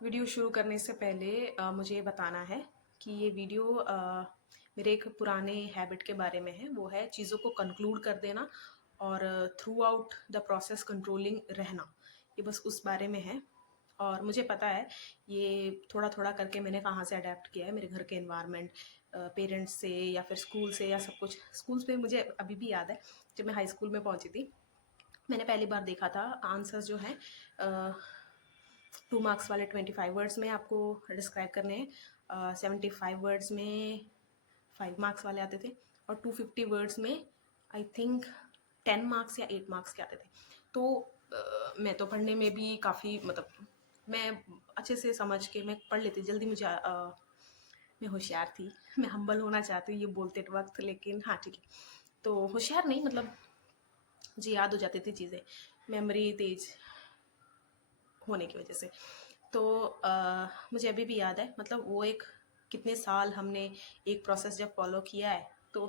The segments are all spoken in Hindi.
वीडियो शुरू करने से पहले मुझे ये बताना है कि ये वीडियो मेरे एक पुराने हैबिट के बारे में है। वो है चीज़ों को कंक्लूड कर देना और through out the process controlling रहना। ये बस उस बारे में है। और मुझे पता है ये थोड़ा थोड़ा करके मैंने कहाँ से अडेप्ट किया है, मेरे घर के एनवायरनमेंट, पेरेंट्स से या फिर स्कूल से या सब कुछ। स्कूल्स में मुझे अभी भी याद है, जब मैं हाई स्कूल में पहुँची थी, मैंने पहली बार देखा था आंसर्स जो हैं 2 मार्क्स वाले 25 वर्ड्स में आपको डिस्क्राइब करने हैं। 75 वर्ड्स में 5 मार्क्स वाले आते थे और 250 वर्ड्स में आई थिंक 10 मार्क्स या 8 मार्क्स के आते थे। तो मैं तो पढ़ने में भी काफ़ी मतलब मैं अच्छे से समझ के मैं पढ़ लेती जल्दी। मैं होशियार थी। मैं हम्बल होना चाहती हूँ ये बोलते वक्त, लेकिन हाँ ठीक है। तो होशियार नहीं, मतलब मुझे याद हो जाती थी चीज़ें, मेमोरी तेज होने की वजह से। तो मुझे अभी भी याद है, मतलब वो एक कितने साल हमने एक प्रोसेस जब फॉलो किया है, तो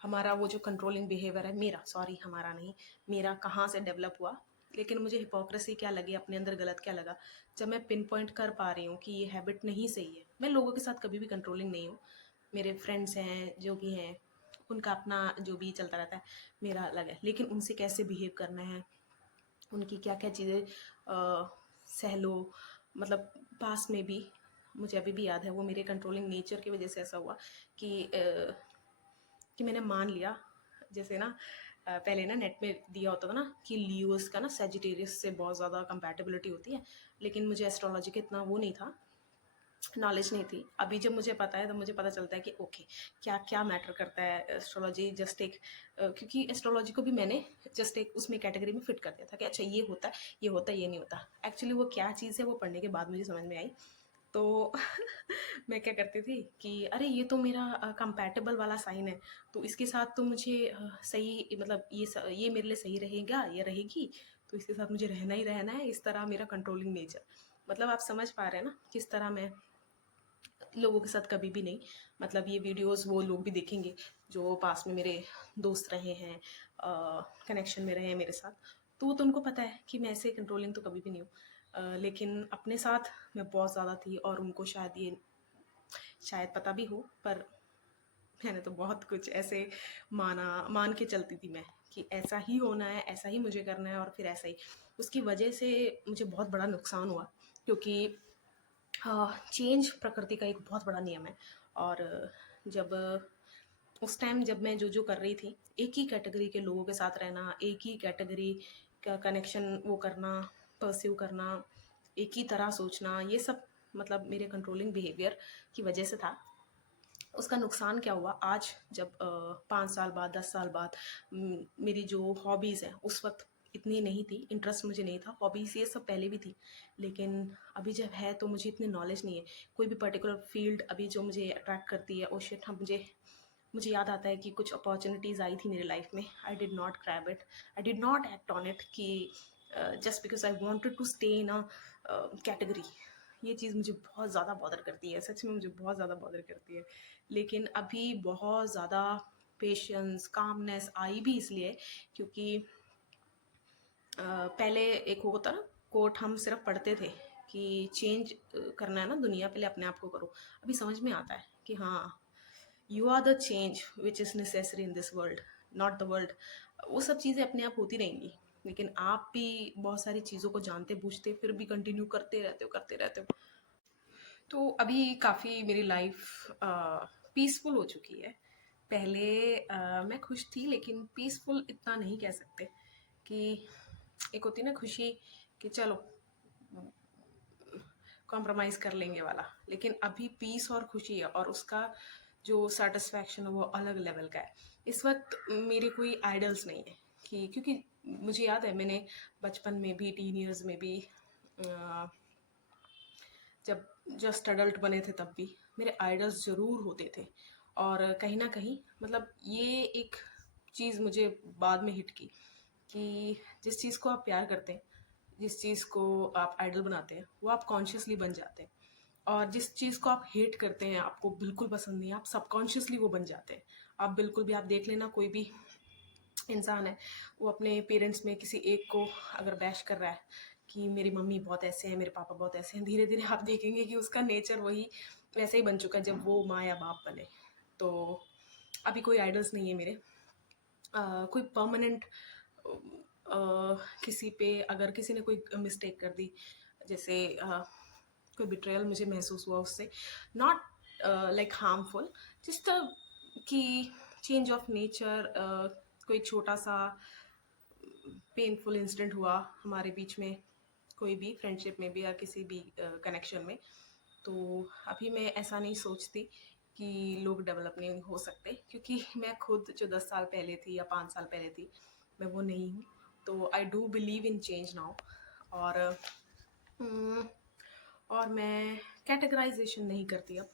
हमारा वो जो कंट्रोलिंग बिहेवियर है, मेरा, सॉरी हमारा नहीं, मेरा कहाँ से डेवलप हुआ। लेकिन मुझे हिपोक्रेसी क्या लगी, अपने अंदर गलत क्या लगा, जब मैं पिन पॉइंट कर पा रही हूँ कि ये हैबिट नहीं सही है। मैं लोगों के साथ कभी भी कंट्रोलिंग नहीं हूँ। मेरे फ्रेंड्स हैं जो भी हैं, उनका अपना जो भी चलता रहता है, मेरा अलग है। लेकिन उनसे कैसे बिहेव करना है, उनकी क्या क्या चीज़ें सह लो, मतलब पास में भी मुझे अभी भी याद है, वो मेरे कंट्रोलिंग नेचर की वजह से ऐसा हुआ कि मैंने मान लिया। जैसे ना पहले ना नेट में दिया होता था ना कि लियोस का ना सेजिटेरियस से बहुत ज़्यादा कंपैटिबिलिटी होती है, लेकिन मुझे एस्ट्रोलॉजी का इतना वो नहीं था, नॉलेज नहीं थी। अभी जब मुझे पता है तो मुझे पता चलता है कि ओके, क्या क्या मैटर करता है एस्ट्रोलॉजी। जस्ट एक क्योंकि एस्ट्रोलॉजी को भी मैंने जस्ट एक उसमें कैटेगरी में फिट कर दिया था कि अच्छा ये होता है, ये होता है, ये नहीं होता। एक्चुअली वो क्या चीज़ है वो पढ़ने के बाद मुझे समझ में आई। तो मैं क्या करती थी कि अरे ये तो मेरा कंपैटिबल वाला साइन है, तो इसके साथ तो मुझे सही, मतलब ये मेरे लिए सही रहेगा या रहेगी, तो इसके साथ मुझे रहना ही रहना है। इस तरह मेरा कंट्रोलिंग नेचर, मतलब आप समझ पा रहे हैं ना किस तरह मैं लोगों के साथ कभी भी नहीं। मतलब ये वीडियोस वो लोग भी देखेंगे जो पास में मेरे दोस्त रहे हैं, कनेक्शन में रहे हैं मेरे साथ, तो वो तो उनको पता है कि मैं ऐसे कंट्रोलिंग तो कभी भी नहीं हूँ। लेकिन अपने साथ मैं बहुत ज़्यादा थी, और उनको शायद पता भी हो, पर मैंने तो बहुत कुछ ऐसे मान के चलती थी मैं कि ऐसा ही होना है, ऐसा ही मुझे करना है, और फिर ऐसा ही। उसकी वजह से मुझे बहुत बड़ा नुकसान हुआ, क्योंकि चेंज प्रकृति का एक बहुत बड़ा नियम है। और जब उस टाइम जब मैं जो जो कर रही थी, एक ही कैटेगरी के लोगों के साथ रहना, एक ही कैटेगरी का कनेक्शन वो करना, परस्यू करना, एक ही तरह सोचना, ये सब मतलब मेरे कंट्रोलिंग बिहेवियर की वजह से था। उसका नुकसान क्या हुआ आज, जब 5 साल बाद, 10 साल बाद मेरी जो हॉबीज़ हैं उस वक्त इतनी नहीं थी, इंटरेस्ट मुझे नहीं था। हॉबीज़ ये सब पहले भी थी, लेकिन अभी जब है तो मुझे इतनी नॉलेज नहीं है। कोई भी पर्टिकुलर फील्ड अभी जो मुझे अट्रैक्ट करती है, ओ शिट, हाँ, मुझे मुझे याद आता है कि कुछ अपॉर्चुनिटीज़ आई थी मेरी लाइफ में, I did not grab it, I did not act on it, कि just because I wanted to stay in a category. ये चीज़ मुझे बहुत ज़्यादा बॉदर करती है, सच में मुझे बहुत ज़्यादा बॉदर करती है। लेकिन अभी बहुत ज़्यादा पेशेंस, कामनेस आई भी इसलिए क्योंकि पहले एक वो होता ना कोट, हम सिर्फ पढ़ते थे कि चेंज करना है ना दुनिया, पहले अपने आप को करो। अभी समझ में आता है कि हाँ, you are the change which is necessary in this world, not the world. वो सब चीज़ें अपने आप होती रहेंगी, लेकिन आप भी बहुत सारी चीज़ों को जानते बूझते फिर भी कंटिन्यू करते रहते हो। तो अभी काफ़ी मेरी लाइफ पीसफुल हो चुकी है। पहले मैं खुश थी, लेकिन पीसफुल इतना नहीं कह सकते। कि एक होती है ना खुशी कि चलो कॉम्प्रोमाइज़ कर लेंगे वाला, लेकिन अभी पीस और खुशी है, और उसका जो सेटिस्फैक्शन है वो अलग लेवल का है। इस वक्त मेरे कोई आइडल्स नहीं है, कि क्योंकि मुझे याद है मैंने बचपन में भी, टीन ईयर्स में भी, जब जस्ट अडल्ट बने थे तब भी मेरे आइडल्स ज़रूर होते थे। और कहीं ना कहीं मतलब ये एक चीज़ मुझे बाद में हिट की कि जिस चीज़ को आप प्यार करते हैं, जिस चीज़ को आप आइडल बनाते हैं, वो आप कॉन्शियसली बन जाते हैं। और जिस चीज़ को आप हेट करते हैं, आपको बिल्कुल पसंद नहीं है, आप सबकॉन्शियसली वो बन जाते हैं। आप बिल्कुल भी, आप देख लेना, कोई भी इंसान है, वो अपने पेरेंट्स में किसी एक को अगर बैश कर रहा है कि मेरी मम्मी बहुत ऐसे हैं, मेरे पापा बहुत ऐसे हैं, धीरे धीरे आप देखेंगे कि उसका नेचर वही वैसे ही बन चुका है जब वो माँ या बाप बने। तो अभी कोई आइडल्स नहीं है मेरे। कोई परमानेंट किसी पे अगर किसी ने कोई मिस्टेक कर दी, जैसे कोई बिट्रेयल मुझे महसूस हुआ उससे, नॉट लाइक हार्मफुल, जिस्ट कि चेंज ऑफ नेचर, कोई छोटा सा पेनफुल इंसिडेंट हुआ हमारे बीच में, कोई भी फ्रेंडशिप में भी या किसी भी कनेक्शन में, तो अभी मैं ऐसा नहीं सोचती कि लोग डेवलप नहीं हो सकते, क्योंकि मैं खुद जो 10 साल पहले थी या 5 साल पहले थी, मैं वो नहीं हूँ। तो I do believe in change now. और हम्म, और मैं कैटेगराइजेशन नहीं करती अब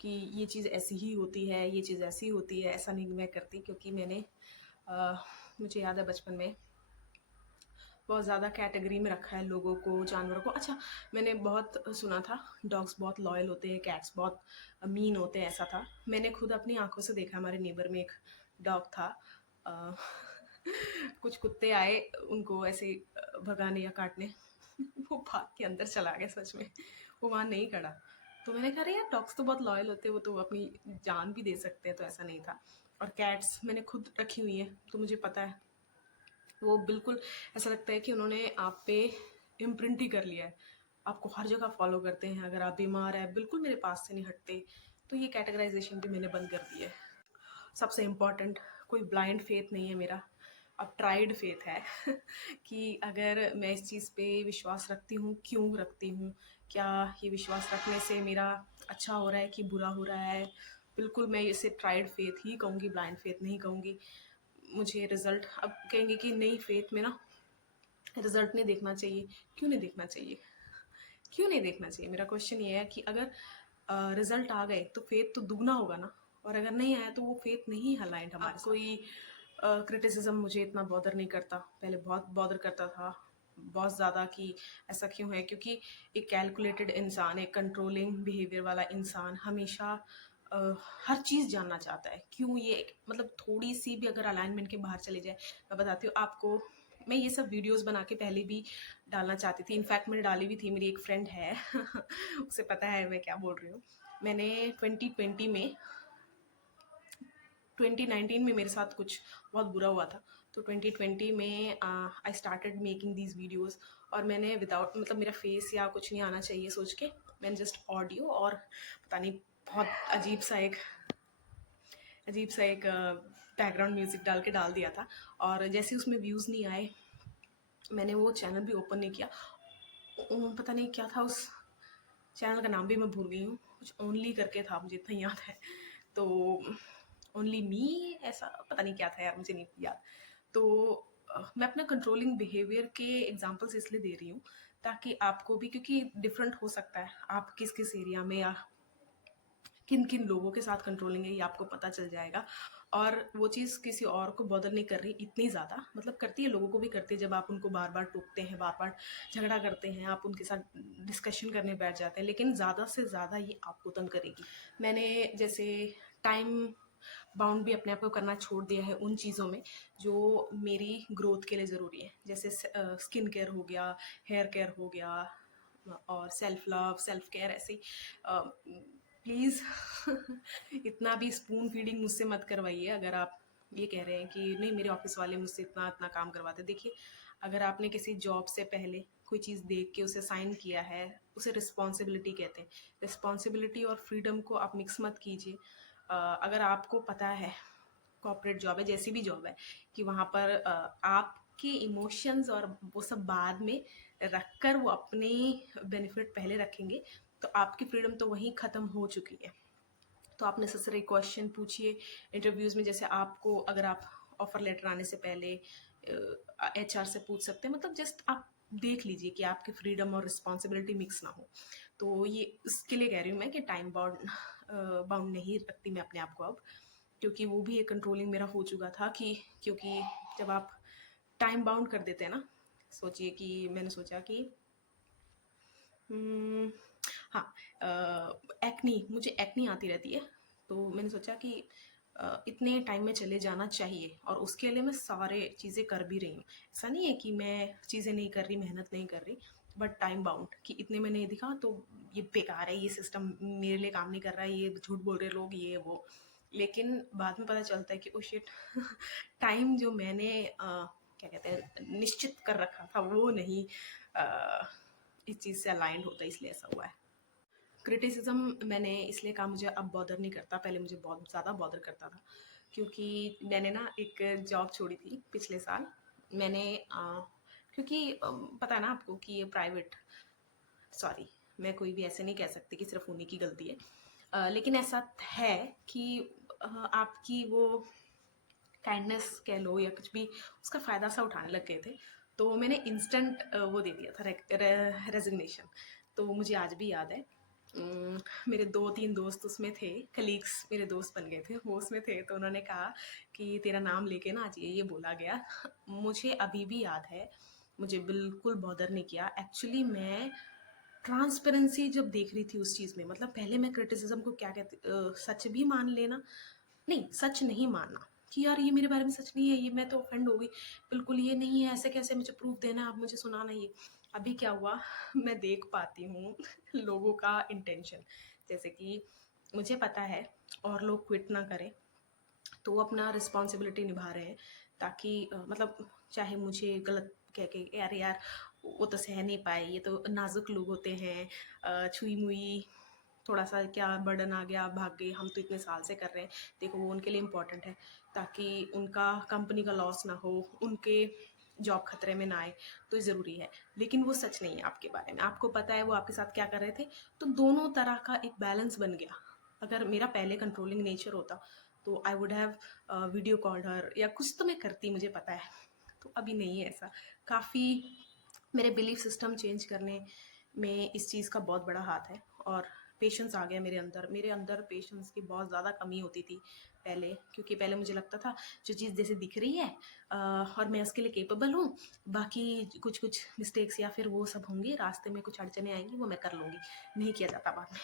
कि ये चीज़ ऐसी ही होती है, ये चीज़ ऐसी होती है, ऐसा नहीं मैं करती, क्योंकि मैंने मुझे याद है बचपन में बहुत ज़्यादा कैटेगरी में रखा है लोगों को, जानवरों को। अच्छा, मैंने बहुत सुना था डॉग्स बहुत लॉयल होते हैं, कैट्स बहुत मीन होते हैं, ऐसा था। मैंने खुद अपनी आंखों से देखा, हमारे नेबर में एक डॉग था। अ, कुछ कुत्ते आए उनको ऐसे भगाने या काटने, वो भाग के अंदर चला गया, सच में वो वहाँ नहीं खड़ा। तो मैंने कहा अरे यार, डॉग्स तो बहुत लॉयल होते हैं, वो तो अपनी जान भी दे सकते हैं, तो ऐसा नहीं था। और कैट्स मैंने खुद रखी हुई है, तो मुझे पता है वो बिल्कुल ऐसा लगता है कि उन्होंने आप पे इम्प्रिंट ही कर लिया है, आपको हर जगह फॉलो करते हैं, अगर आप बीमार है बिल्कुल मेरे पास से नहीं हटते। तो ये कैटेगराइजेशन भी मैंने बंद कर दी है। सबसे इम्पॉर्टेंट, कोई ब्लाइंड फेथ नहीं है मेरा, अब ट्राइड फेथ है कि अगर मैं इस चीज़ पे विश्वास रखती हूँ, क्यों रखती हूँ, क्या ये विश्वास रखने से मेरा अच्छा हो रहा है कि बुरा हो रहा है, बिल्कुल मैं इसे ट्राइड फेथ ही कहूँगी, ब्लाइंड फेथ नहीं कहूँगी। मुझे रिजल्ट, अब कहेंगे कि नहीं फेथ में ना रिजल्ट नहीं देखना चाहिए, क्यों नहीं देखना चाहिए, क्यों नहीं देखना चाहिए? मेरा क्वेश्चन ये है कि अगर रिजल्ट आ गए तो फेथ तो दुगना होगा ना, और अगर नहीं आया तो वो फेथ नहीं है अलाइंड हमारे साथ। कोई क्रिटिसिज्म मुझे इतना बॉदर नहीं करता, पहले बहुत बॉदर करता था, बहुत ज़्यादा, कि ऐसा क्यों है, क्योंकि एक कैलकुलेटेड इंसान, एक कंट्रोलिंग बिहेवियर वाला इंसान हमेशा हर चीज़ जानना चाहता है, क्यों ये मतलब थोड़ी सी भी अगर अलाइनमेंट के बाहर चले जाए। मैं बताती हूँ आपको, मैं ये सब वीडियोस बना के पहले भी डालना चाहती थी, इनफैक्ट मैंने डाली भी थी, मेरी एक फ्रेंड है उसे पता है मैं क्या बोल रही हूँ। मैंने 2020 में 2019 में मेरे साथ कुछ बहुत बुरा हुआ था, तो 2020 में I started making these videos, और मैंने विदाउट मतलब मेरा फेस या कुछ नहीं आना चाहिए सोच के मैंने जस्ट ऑडियो और पता नहीं बहुत अजीब सा एक बैकग्राउंड म्यूज़िक डाल के डाल दिया था। और जैसे उसमें व्यूज़ नहीं आए, मैंने वो चैनल भी ओपन नहीं किया। पता नहीं क्या था, उस चैनल का नाम भी मैं भूल गई हूँ, कुछ ओनली करके था, मुझे इतना याद है। तो ओनली मी, ऐसा पता नहीं क्या था यार, मुझे नहीं याद। तो मैं अपना कंट्रोलिंग बिहेवियर के एग्जांपल्स इसलिए दे रही हूँ ताकि आपको भी, क्योंकि डिफरेंट हो सकता है आप किस किस एरिया में या किन किन लोगों के साथ कंट्रोलिंग है, ये आपको पता चल जाएगा। और वो चीज़ किसी और को बॉदर नहीं कर रही इतनी ज़्यादा, मतलब करती है, लोगों को भी करती है, जब आप उनको बार बार टोकते हैं, बार बार झगड़ा करते हैं, आप उनके साथ डिस्कशन करने बैठ जाते हैं, लेकिन ज़्यादा से ज़्यादा ये आपको तंग करेगी। मैंने जैसे टाइम बाउंड भी अपने आप को करना छोड़ दिया है उन चीज़ों में जो मेरी ग्रोथ के लिए ज़रूरी है, जैसे स्किन केयर हो गया, हेयर केयर हो गया, और सेल्फ लव, सेल्फ केयर, ऐसी प्लीज़ इतना भी स्पून फीडिंग मुझसे मत करवाइए। अगर आप ये कह रहे हैं कि नहीं मेरे ऑफिस वाले मुझसे इतना इतना काम करवाते, देखिए अगर आपने किसी जॉब से पहले कोई चीज़ देख के उसे साइन किया है, उसे रिस्पॉन्सिबिलिटी कहते हैं। रिस्पॉन्सिबिलिटी और फ्रीडम को आप मिक्स मत कीजिए। अगर आपको पता है कॉर्पोरेट जॉब है, जैसी भी जॉब है, कि वहाँ पर आपके इमोशंस और वो सब बाद में रखकर वो अपने बेनिफिट पहले रखेंगे, तो आपकी फ्रीडम तो वहीं ख़त्म हो चुकी है। तो आप नेसेसरी क्वेश्चन पूछिए इंटरव्यूज़ में, जैसे आपको अगर आप ऑफर लेटर आने से पहले एचआर से पूछ सकते हैं, मतलब जस्ट आप देख लीजिए कि आपकी फ्रीडम और रिस्पॉन्सिबिलिटी मिक्स ना हो। तो ये इसके लिए कह रही हूँ मैं कि टाइम बाउंड नहीं रखती मैं अपने आप को अब, क्योंकि वो भी एक कंट्रोलिंग मेरा हो चुका था, कि क्योंकि जब आप टाइम बाउंड कर देते हैं ना, सोचिए कि मैंने सोचा कि हाँ, एक्नी, मुझे एक्नी आती रहती है, तो मैंने सोचा कि इतने टाइम में चले जाना चाहिए और उसके लिए मैं सारे चीज़ें कर भी रही हूँ। ऐसा नहीं है कि मैं चीज़ें नहीं कर रही, मेहनत नहीं कर रही, बट टाइम बाउंड कि इतने में नहीं दिखा तो ये बेकार है, ये सिस्टम मेरे लिए काम नहीं कर रहा है, ये झूठ बोल रहे लोग, ये वो। लेकिन बाद में पता चलता है कि ओ शिट टाइम जो मैंने क्या कहते हैं निश्चित कर रखा था वो नहीं इस चीज़ से अलाइंड होता, इसलिए ऐसा हुआ है। क्रिटिसिज्म मैंने इसलिए कहा मुझे अब बॉदर नहीं करता, पहले मुझे बहुत ज़्यादा बॉदर करता था क्योंकि मैंने ना एक जॉब छोड़ी थी पिछले साल। मैंने क्योंकि पता है ना आपको कि ये प्राइवेट, सॉरी मैं कोई भी ऐसे नहीं कह सकती कि सिर्फ उन्हीं की गलती है, लेकिन ऐसा है कि आपकी वो काइंडनेस कह लो या कुछ भी उसका फ़ायदा सा उठाने लग गए थे। तो मैंने इंस्टेंट वो दे दिया था रेजिग्नेशन। तो मुझे आज भी याद है, मेरे 2-3 दोस्त उसमें थे, कलीग्स मेरे दोस्त बन गए थे, वो उसमें थे। तो उन्होंने कहा कि तेरा नाम लेके ना आज ये बोला गया। मुझे अभी भी याद है, मुझे बिल्कुल बॉदर नहीं किया। एक्चुअली मैं ट्रांसपेरेंसी जब देख रही थी उस चीज़ में, मतलब पहले मैं क्रिटिसिज्म को क्या कहते सच भी मान लेना, नहीं सच नहीं मानना कि यार ये मेरे बारे में सच नहीं है, ये मैं तो ऑफेंड हो गई, बिल्कुल ये नहीं है, ऐसे कैसे, मुझे प्रूफ देना है, आप मुझे सुनाना ये। अभी क्या हुआ मैं देख पाती हूँ लोगों का इंटेंशन, जैसे कि मुझे पता है और लोग क्विट ना करें तो वो अपना रिस्पॉन्सिबिलिटी निभा रहे हैं ताकि मतलब चाहे मुझे गलत कह के यार यार वो तो सह नहीं पाए, ये तो नाजुक लोग होते हैं, छुई मुई थोड़ा सा क्या बर्डन आ गया भाग गई, हम तो इतने साल से कर रहे हैं, देखो वो उनके लिए इम्पोर्टेंट है ताकि उनका कंपनी का लॉस ना हो, उनके जॉब खतरे में ना आए, तो ज़रूरी है। लेकिन वो सच नहीं है आपके बारे में, आपको पता है वो आपके साथ क्या कर रहे थे, तो दोनों तरह का एक बैलेंस बन गया। अगर मेरा पहले कंट्रोलिंग नेचर होता तो I would have video called her या कुछ तो मैं करती, मुझे पता है। तो अभी नहीं है ऐसा। काफ़ी मेरे बिलीफ सिस्टम चेंज करने में इस चीज़ का बहुत बड़ा हाथ है और पेशेंस आ गया मेरे अंदर पेशेंस की बहुत ज़्यादा कमी होती थी पहले, क्योंकि पहले मुझे लगता था जो चीज़ जैसे दिख रही है और मैं उसके लिए केपेबल हूँ, बाकी कुछ कुछ मिस्टेक्स या फिर वो सब होंगे रास्ते में, कुछ अड़चने आएंगी वो मैं कर लूँगी, नहीं किया जाता बाद में।